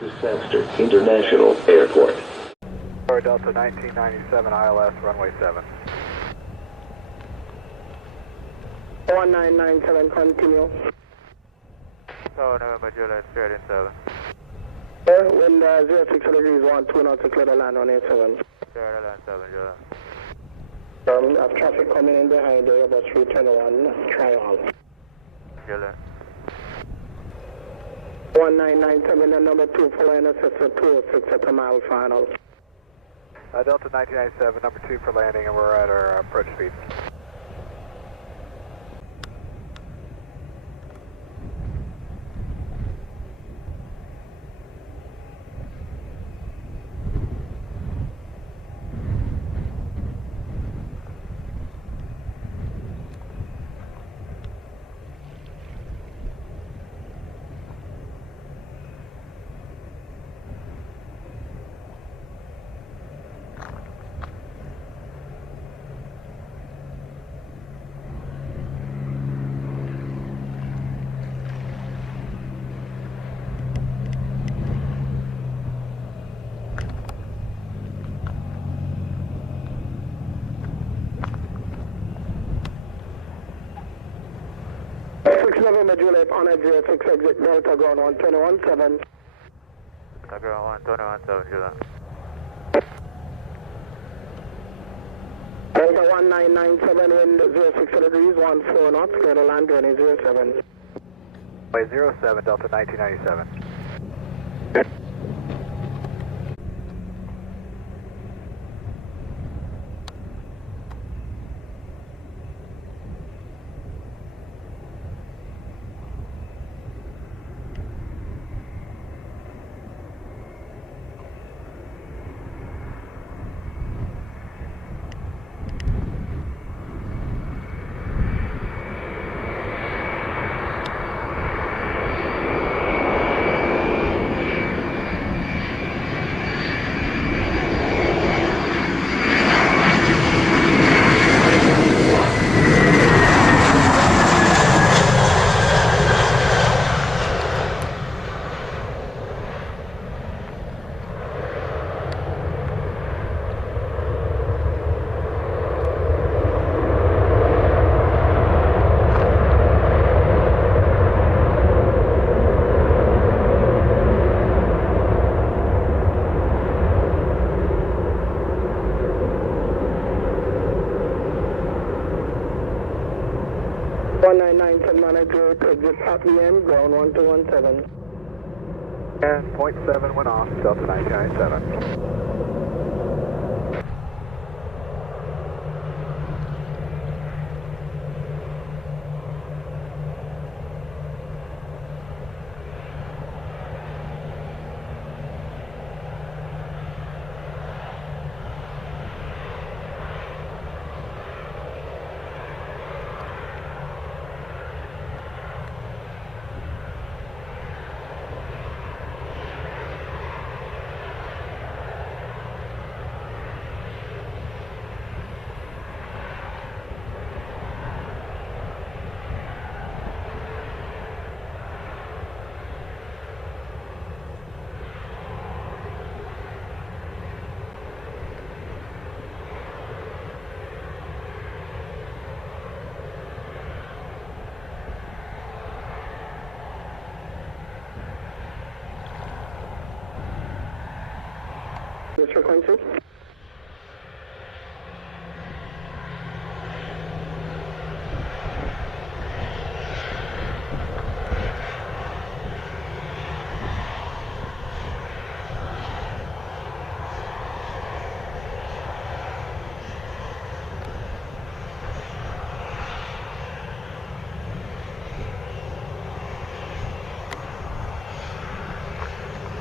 Disaster International Airport. Delta 1997 ILS runway 7. 1997 continue. So November Juliet straight in 7. Wind 06 degrees 12 knots to clear the land on 87. Clear the land 7 Juliet. I have traffic coming in behind the Airbus 321, try all. Juliet. 1997 and number 2 following assessor 206 at the mile final. Delta 1997, number 2 for landing, and we're at our approach speed. November Juliet on a 06 exit Delta ground 1217. Delta ground 1217 Juliet. Delta 1997 wind 06 degrees 14 knots, clear to land 2007. Way 07 Delta 1997. Manager exit RPM ground 1217. And point 7 went off Delta 1997. This frequency?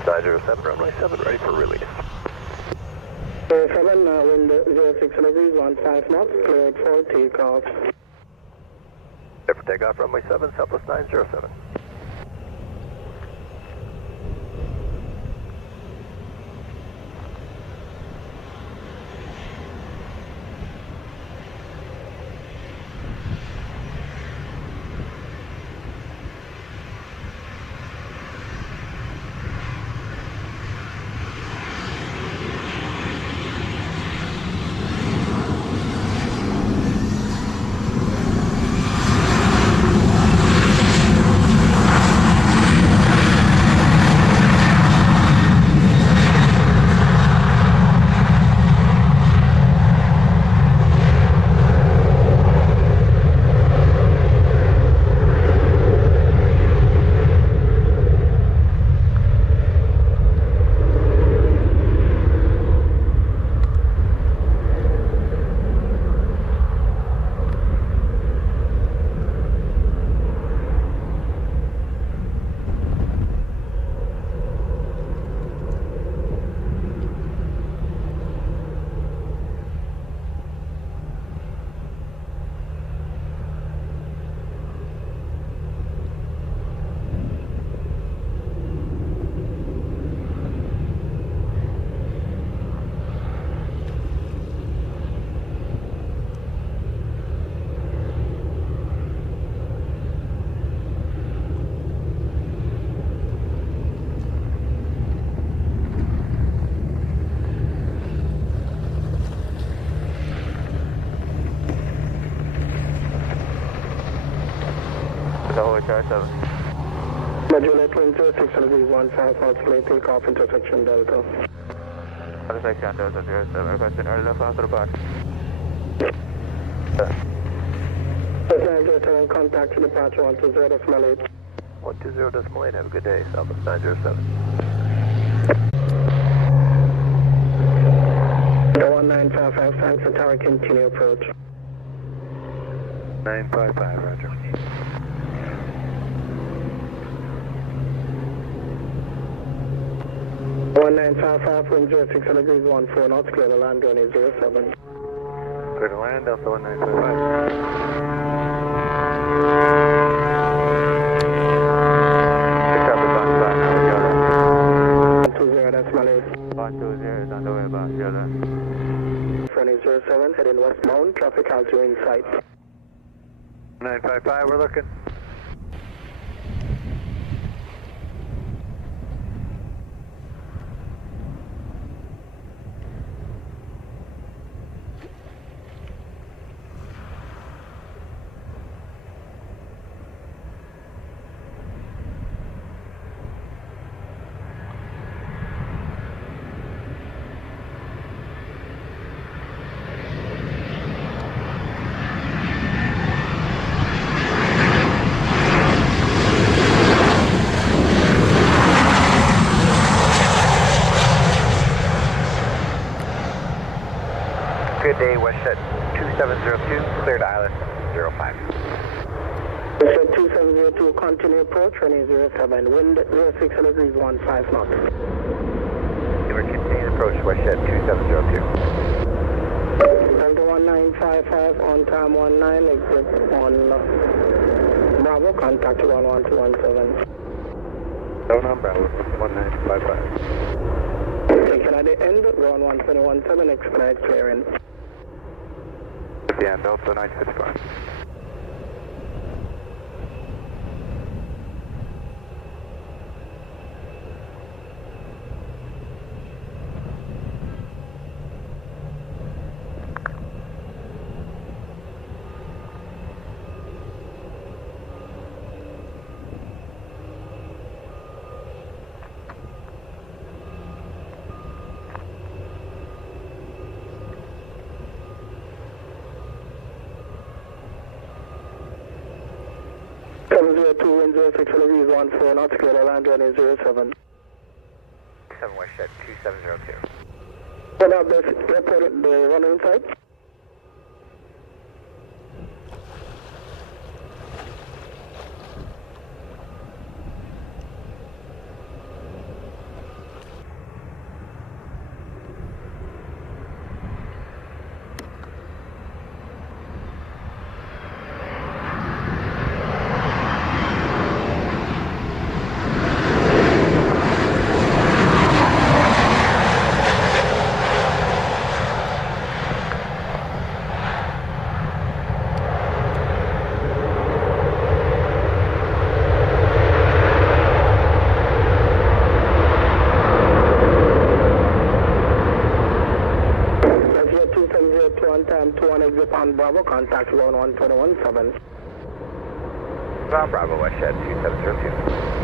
Side 07, runway 7, ready for release. 07, wind 06 degrees 15 knots, cleared for takeoff. Clear for takeoff, runway 7, Southwest 907. Star 7. Modulate wind 06 degrees 15 knots, late takeoff intersection Delta. Intersection Delta 07, requesting early left after the box. Return contact to departure 120.8. 120.8, have a good day, Southwest 907. 1955, Santa Tower, continue approach. 955, roger. One 955, wind 06 degrees 14 knots, clear to land, runway 07. Clear to land, Delta 1955. is underway about Sierra. Runway 07, heading westbound, traffic has you in sight. 955, we're looking. Good day, WestJet 2702, cleared Island 05. WestJet 2702, continue approach, runway 07, wind 06 degrees 15 knots. We're continuing approach, WestJet 2702. Delta 1955, on time 19, exit on Bravo, contact 11217. Don't on Bravo, 1955. Taken at the end, ground 121.7, expedite clearing. Yeah, Delta 955. Two wind 06 degrees 14 knots, clear to land, runway 07. 7 WestJet 2702. What up, this airport, the runway inside? On time 21 exit on Bravo, contact 11217. Bravo, WestJet 2702.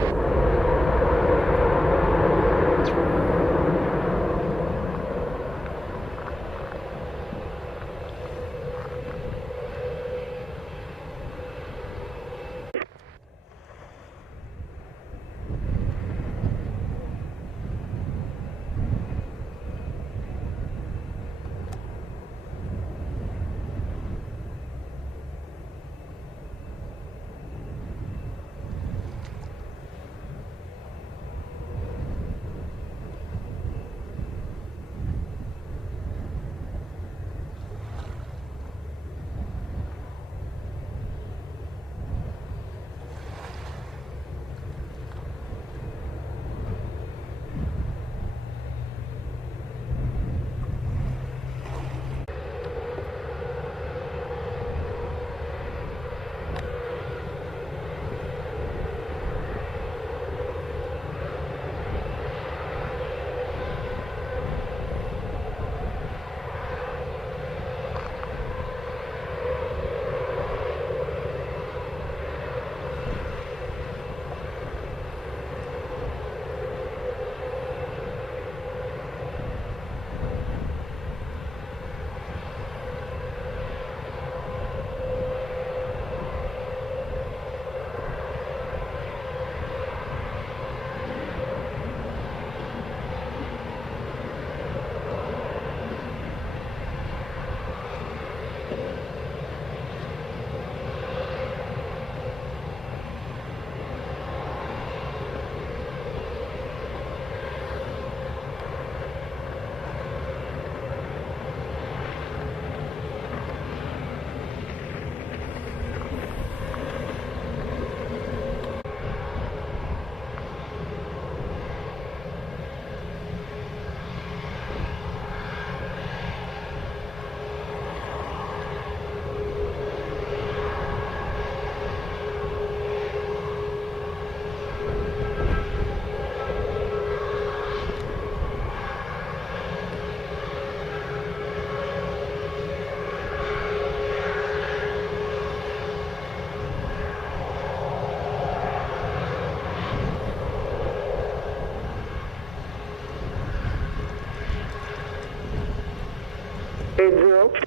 80.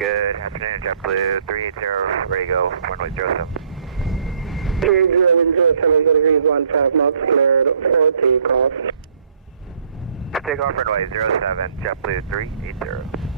Good afternoon, JetBlue 380, ready to go, runway 07. 380, wind 07 degrees 15 knots, cleared for takeoff. Takeoff runway 07, JetBlue 380.